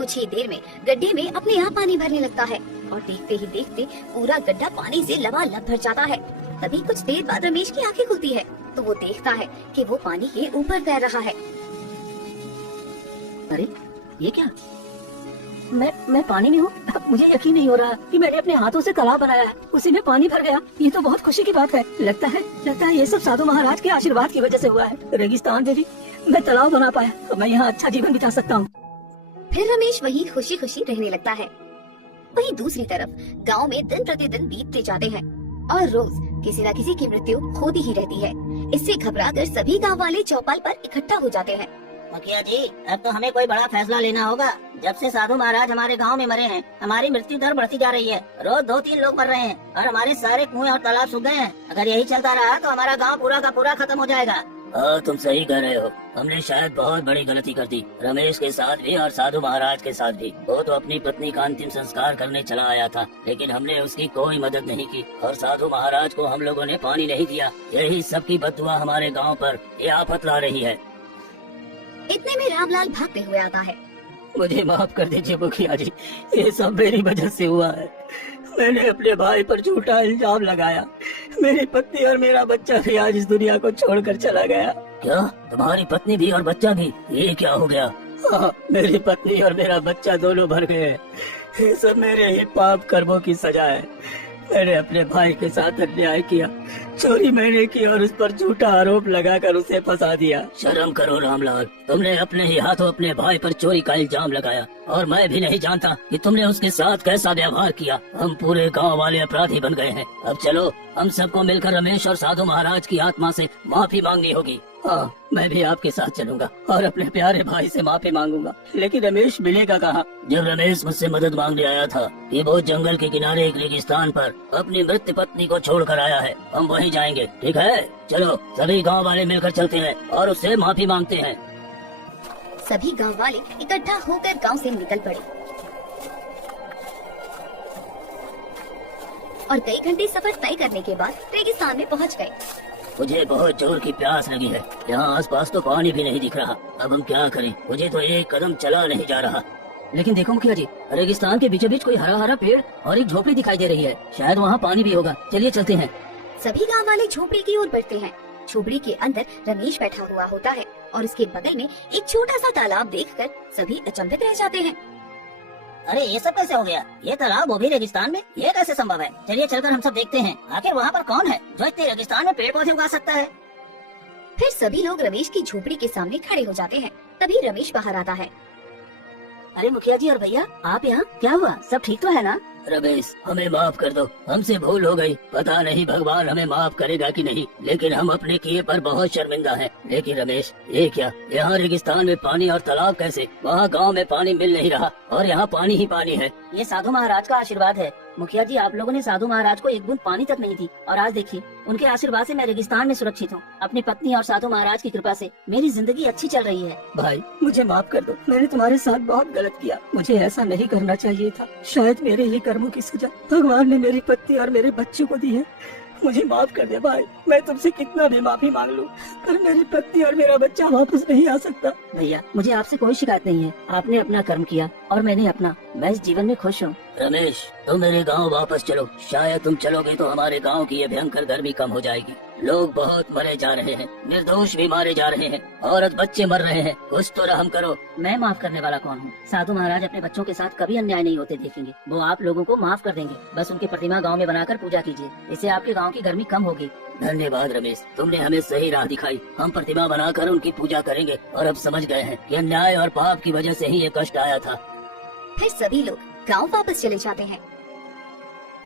कुछ ही देर में गड्ढे में अपने आप पानी भरने लगता है और देखते ही देखते पूरा गड्ढा पानी से लबालब भर जाता है। तभी कुछ देर बाद रमेश की आंखें खुलती है तो वो देखता है कि वो पानी के ऊपर तैर रहा है। अरे ये क्या, मैं पानी में हूँ। मुझे यकीन नहीं हो रहा कि मैंने अपने हाथों से तालाब बनाया है, उसी में पानी भर गया। ये तो बहुत खुशी की बात है। लगता है ये सब साधु महाराज के आशीर्वाद की वजह से हुआ है। रेगिस्तान में भी मैं तालाब बना पाया तो मैं यहाँ अच्छा जीवन बिता सकता हूँ। फिर रमेश वहीं खुशी खुशी रहने लगता है। वहीं दूसरी तरफ गांव में दिन प्रतिदिन बीतते जाते हैं और रोज किसी न किसी की मृत्यु होती ही रहती है। इससे घबराकर सभी गांव वाले चौपाल पर इकट्ठा हो जाते हैं। मुखिया जी, अब तो हमें कोई बड़ा फैसला लेना होगा। जब से साधु महाराज हमारे गांव में मरे हैं, हमारी मृत्यु दर बढ़ती जा रही है। रोज 2-3 लोग मर रहे हैं और हमारे सारे कुएं और तालाब सूख गए हैं। अगर यही चलता रहा तो हमारा गांव पूरा का पूरा खत्म हो जाएगा। हाँ, तुम सही कह रहे हो। हमने शायद बहुत बड़ी गलती कर दी, रमेश के साथ भी और साधु महाराज के साथ भी। वो तो अपनी पत्नी का अंतिम संस्कार करने चला आया था, लेकिन हमने उसकी कोई मदद नहीं की और साधु महाराज को हम लोगों ने पानी नहीं दिया। यही सबकी बददुआ हमारे गांव पर ये आफत ला रही है। इतने में रामलाल भागते हुए आता है। मुझे माफ कर दीजिए मुखिया जी, ये सब मेरी वजह से हुआ है। मैंने अपने भाई पर झूठा इल्जाम लगाया। मेरी पत्नी और मेरा बच्चा भी आज इस दुनिया को छोड़कर चला गया। क्या, तुम्हारी पत्नी भी और बच्चा भी? ये क्या हो गया? हाँ, मेरी पत्नी और मेरा बच्चा दोनों भर गए। ये सब मेरे ही पाप कर्मों की सजा है। मैंने अपने भाई के साथ अन्याय किया, चोरी मैंने की और उस पर झूठा आरोप लगाकर उसे फंसा दिया। शर्म करो रामलाल, तुमने अपने ही हाथों अपने भाई पर चोरी का इल्जाम लगाया और मैं भी नहीं जानता कि तुमने उसके साथ कैसा व्यवहार किया। हम पूरे गांव वाले अपराधी बन गए हैं। अब चलो, हम सबको मिलकर रमेश और साधु महाराज की आत्मा से माफी मांगनी होगी। हाँ, मैं भी आपके साथ चलूंगा और अपने प्यारे भाई से माफी मांगूंगा। लेकिन रमेश मिलेगा कहाँ? जब रमेश मुझसे मदद मांगने आया था कि वो जंगल के किनारे एक रेगिस्तान पर अपनी मृत पत्नी को छोड़कर आया है, हम वहीं जाएंगे। ठीक है, चलो सभी गांव वाले मिलकर चलते हैं और उससे माफी मांगते हैं। सभी गांव वाले इकट्ठा होकर गांव से निकल पड़े और कई घंटे सफर तय करने के बाद रेगिस्तान में पहुंच गए। मुझे बहुत जोर की प्यास लगी है। यहाँ आसपास तो पानी भी नहीं दिख रहा। अब हम क्या करें? मुझे तो एक कदम चला नहीं जा रहा। लेकिन देखो मुखिया जी, रेगिस्तान के बीचों बीच कोई हरा हरा पेड़ और एक झोपड़ी दिखाई दे रही है। शायद वहाँ पानी भी होगा। चलिए चलते हैं। सभी गांव वाले झोपड़ी की ओर बढ़ते हैं। झोपड़ी के अंदर रमेश बैठा हुआ होता है और उसके बगल में एक छोटा सा तालाब देखकर सभी अचंभित रह जाते हैं। अरे ये सब कैसे हो गया? ये तालाब वो भी रेगिस्तान में, ये कैसे संभव है? चलिए चलकर हम सब देखते हैं। आखिर वहाँ पर कौन है जो इतने रेगिस्तान में पेड़ पौधे उगा सकता है? फिर सभी लोग रमेश की झोपड़ी के सामने खड़े हो जाते हैं। तभी रमेश बाहर आता है। अरे मुखिया जी और भैया, आप यहाँ? क्या हुआ? सब ठीक तो है ना? रमेश, हमें माफ कर दो, हमसे भूल हो गई। पता नहीं भगवान हमें माफ करेगा कि नहीं, लेकिन हम अपने किए पर बहुत शर्मिंदा हैं। लेकिन रमेश, ये क्या? यहाँ रेगिस्तान में पानी और तालाब कैसे? वहाँ गांव में पानी मिल नहीं रहा और यहाँ पानी ही पानी है। ये साधु महाराज का आशीर्वाद है। मुखिया जी, आप लोगों ने साधु महाराज को एक बूंद पानी तक नहीं दी और आज देखिए, उनके आशीर्वाद से मैं रेगिस्तान में सुरक्षित हूँ। अपनी पत्नी और साधु महाराज की कृपा से मेरी जिंदगी अच्छी चल रही है। भाई, मुझे माफ कर दो। मैंने तुम्हारे साथ बहुत गलत किया। मुझे ऐसा नहीं करना चाहिए था। शायद मेरे ही कर्मों की सजा भगवान ने मेरी पत्नी और मेरे बच्चों को दी है। मुझे माफ कर दे भाई। मैं तुमसे कितना भी माफी मांग लूं, पर मेरी पत्नी और मेरा बच्चा वापस नहीं आ सकता। भैया, मुझे आपसे कोई शिकायत नहीं है। आपने अपना कर्म किया और मैंने अपना। मैं इस जीवन में खुश हूँ। रमेश, तुम मेरे गांव वापस चलो। शायद तुम चलोगे तो हमारे गांव की ये भयंकर गर्मी कम हो जाएगी। लोग बहुत मरे जा रहे हैं, निर्दोष भी मारे जा रहे हैं, औरत बच्चे मर रहे हैं। कुछ तो रहम करो। मैं माफ करने वाला कौन हूँ? साधु महाराज अपने बच्चों के साथ कभी अन्याय नहीं होते देखेंगे। वो आप लोगों को माफ कर देंगे। बस उनकी प्रतिमा गाँव में बनाकर पूजा कीजिए, इससे आपके गाँव की गर्मी कम होगी। धन्यवाद रमेश, तुमने हमें सही राह दिखाई। हम प्रतिमा बनाकर उनकी पूजा करेंगे और अब समझ गए हैं कि अन्याय और पाप की वजह से ही ये कष्ट आया था। फिर सभी लोग गांव वापस चले जाते हैं।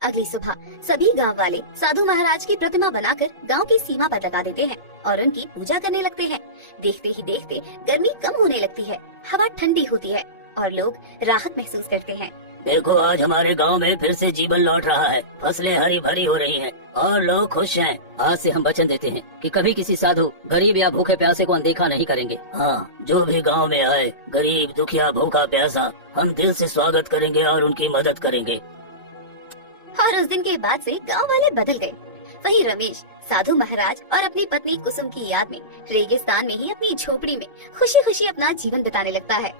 अगली सुबह सभी गांव वाले साधु महाराज की प्रतिमा बनाकर गांव की सीमा पर लगा देते हैं और उनकी पूजा करने लगते हैं। देखते ही देखते गर्मी कम होने लगती है, हवा ठंडी होती है और लोग राहत महसूस करते हैं। देखो, आज हमारे गांव में फिर से जीवन लौट रहा है। फसलें हरी भरी हो रही हैं और लोग खुश हैं। आज से हम वचन देते हैं कि कभी किसी साधु, गरीब या भूखे प्यासे को अनदेखा नहीं करेंगे। हाँ, जो भी गांव में आए, गरीब, दुखिया, भूखा प्यासा, हम दिल से स्वागत करेंगे और उनकी मदद करेंगे। और उस दिन के बाद से गांव वाले बदल गए। वहीं रमेश साधु महाराज और अपनी पत्नी कुसुम की याद में रेगिस्तान में ही अपनी झोपड़ी में खुशी खुशी अपना जीवन बिताने लगता है।